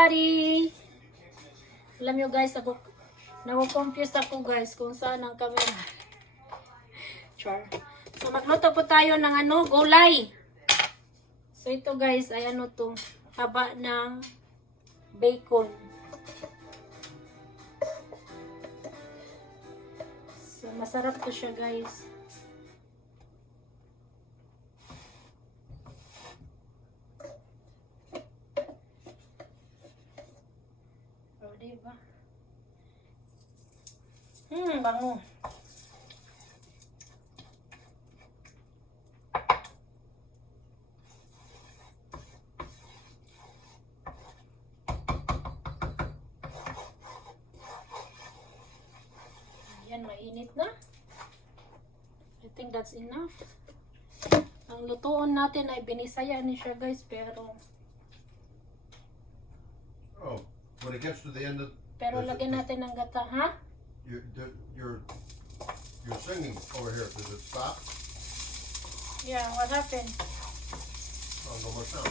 everybody! Alam nyo guys, ako, naku-confused ako guys kung saan ang camera. Char. So magluto po tayo ng ano, gulay. So ito guys ay ano to, haba ng bacon. So masarap to siya guys. Hmm, bango. Yan, mainit na. I think that's enough. Ang lutoon natin ay binisaya ni siya guys, pero Oh, when it gets to the end of pero lagyan natin ng gata, ha? your the- your your singing over here, does it stop? Yeah, what happened? Oh, no more sound.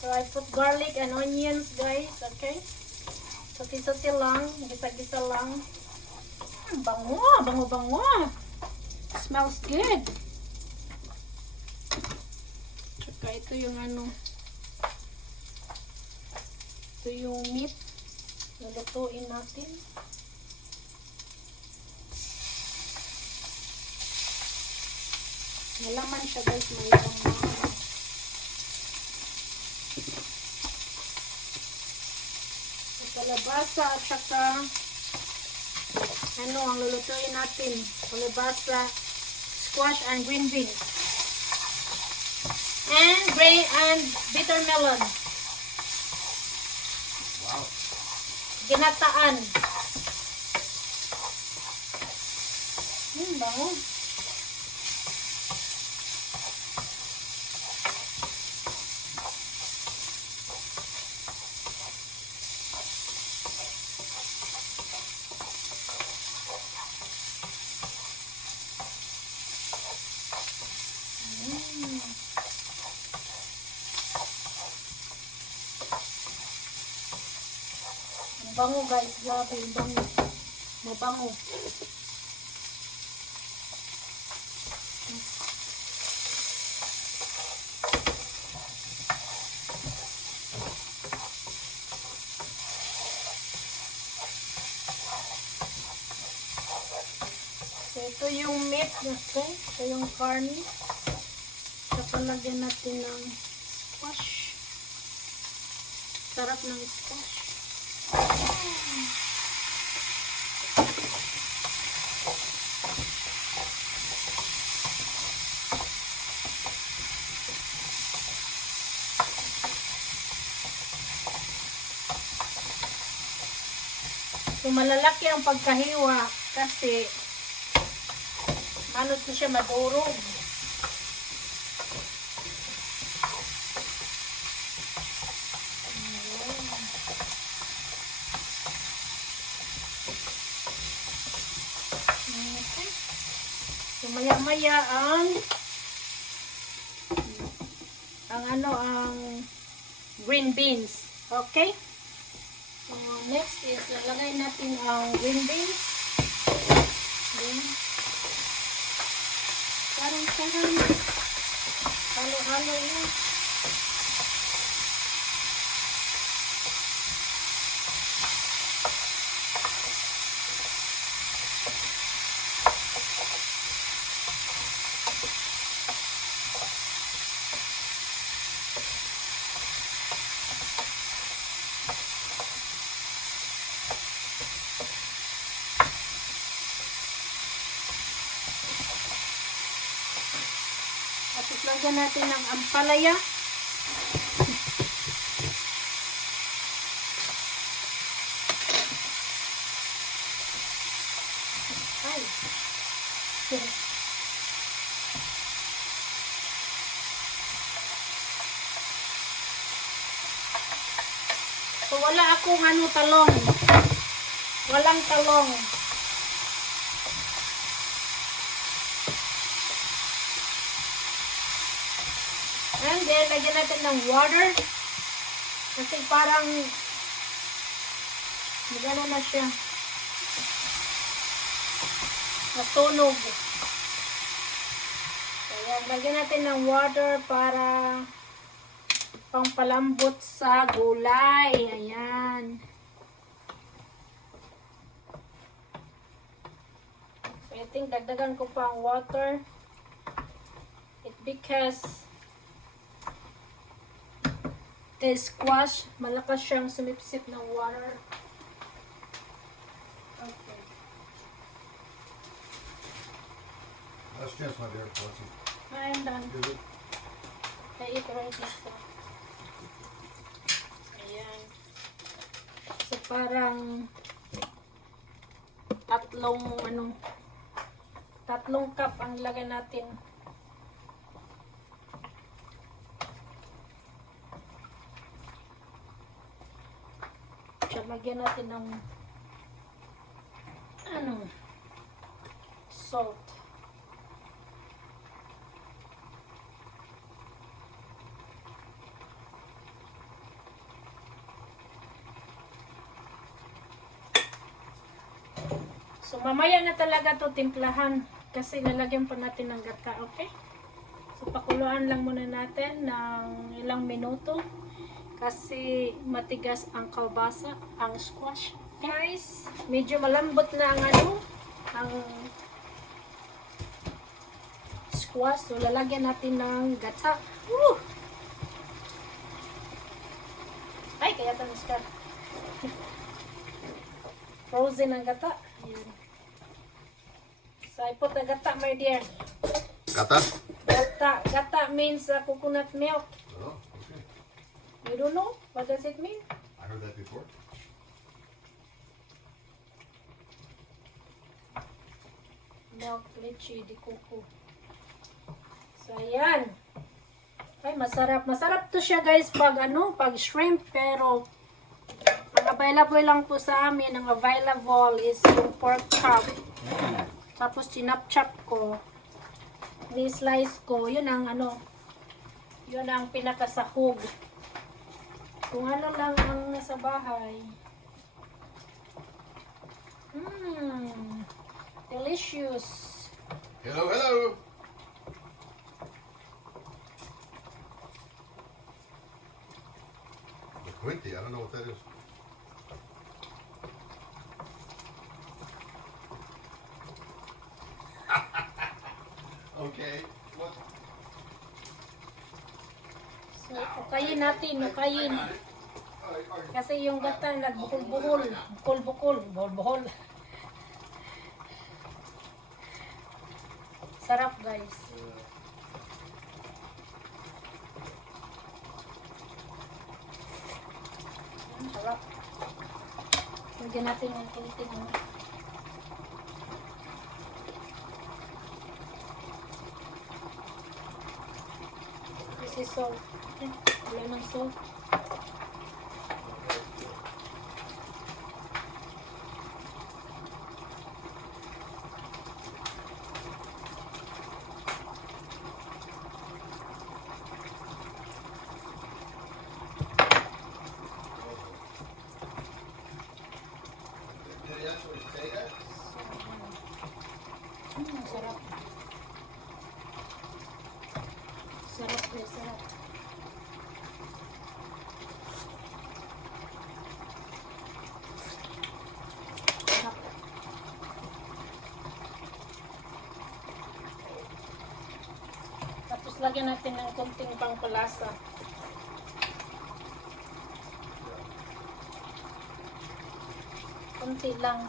So I put garlic and onions, guys, okay? Suti-suti lang, gisa-gisa lang. Hmm, bango, bango-bango. Smells good. Tsaka ito yung ano, ito yung meat. Nalutuin natin. Malaman siya guys, mayroong mga kalabasa at saka ano ang lulutuin natin. Kalabasa squash and green beans. And gray and bitter melon. Wow. ginataan. Hmm bango Ang bango guys, grabe yung bango. Mabango. So ito yung meat, okay? Ito yung carne. Saka lagyan natin ng squash. Sarap ng squash. So malalaki ang pagkahiwa kasi ano to siya madurog. Okay. So maya-maya ang ang ano ang green beans. Okay? Next is lalagay natin ang green beans. Then parang halo-halo yun. At itlagyan natin ng ampalaya. Ay. So wala akong ano talong. Walang talong. And then, lagyan natin ng water. Kasi parang magano na siya. Natunog. Kaya lagyan natin ng water para pangpalambot sa gulay. Ayan. I think dagdagan ko pa ang water. It because the squash, malakas siyang sumipsip ng water. Okay. Last chance, my dear. Let's see. I'm done. Is it? I eat right now. Ayan. So, parang tatlong, ano, tatlong cup ang lagay natin. Lagyan natin ng ano, salt. So, mamaya na talaga to timplahan. Kasi lalagyan pa natin ng gata, okay? So, pakuluan lang muna natin ng ilang minuto. Kasi matigas ang kalbasa, ang squash. Guys, medyo malambot na ang ano, ang squash. So, lalagyan natin ng gata. Woo! Ay, kaya ito Mister. Frozen ang gata. Ayan. So, I put the gata, my dear. Kata? Gata. Gata means uh, coconut milk. You don't know? What does it mean? I heard that before. Milk lychee de coco. So, ayan. Ay, masarap. Masarap to siya, guys, pag ano, pag shrimp. Pero, ang available lang po sa amin, ang available is yung pork chop. Tapos, chinap-chop ko. Ni-slice ko. Yun ang ano, yun ang pinakasahog. Kung ano lang ang nasa bahay. Mmm. Delicious. Hello, hello. Quinty, I don't know what that is. okay. What? So, ukayin natin, ukayin. Kasi yung gata nagbukol-bukol. Bukol-bukol. Bukol-bukol. Sarap guys. Sarap. Lagyan natin ng kunting ano. Salt. Okay. Wala ng salt. Sarap. Sarap guys, sarap. Sarap. Tapos lagyan natin ng konting pangpalasa. Konti lang.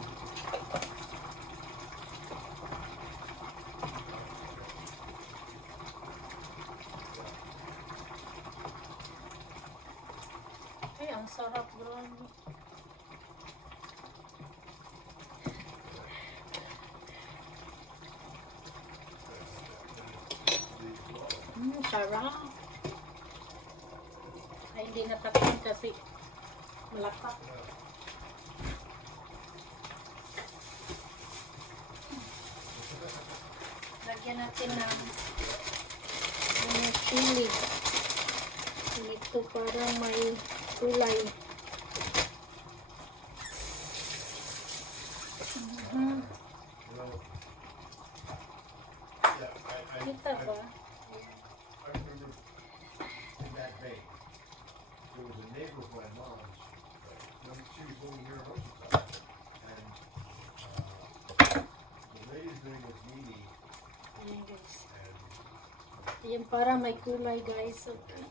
Ay, ang sarap, bro. Mm, sarap. Ay, hindi natakpan kasi malakas. Lagyan natin ng ng chili. Ito para may kulay. Mhm. You know, yeah, I, I, Kita I, ba? I remember in that day, there was a neighbor of my mom's, you know, she was living here in Oceanside. And, uh, the lady's name was Mimi, Ayan guys. and, Ayan para may kulay guys. Okay.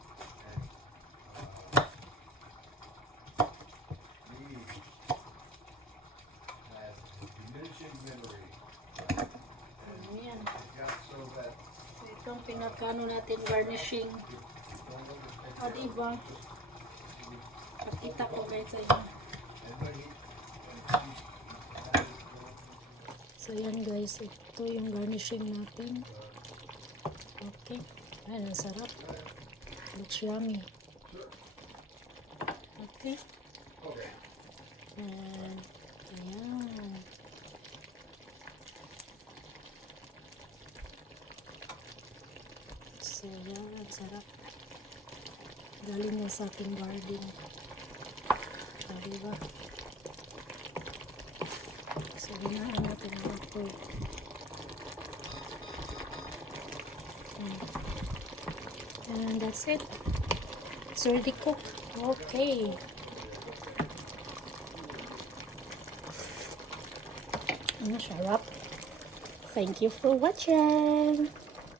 Ayan. Itong pinakano natin garnishing. the Ah, diba? Pakita ko guys sa inyo. So yan guys, ito yung garnishing natin. Okay. Ayan, ang sarap. Looks yummy. Okay. And, ayan. So yan, ang sarap. Galing yan sa ating garden. So, diba? That's it. It's already cooked. Okay. Ang sarap. Thank you for watching.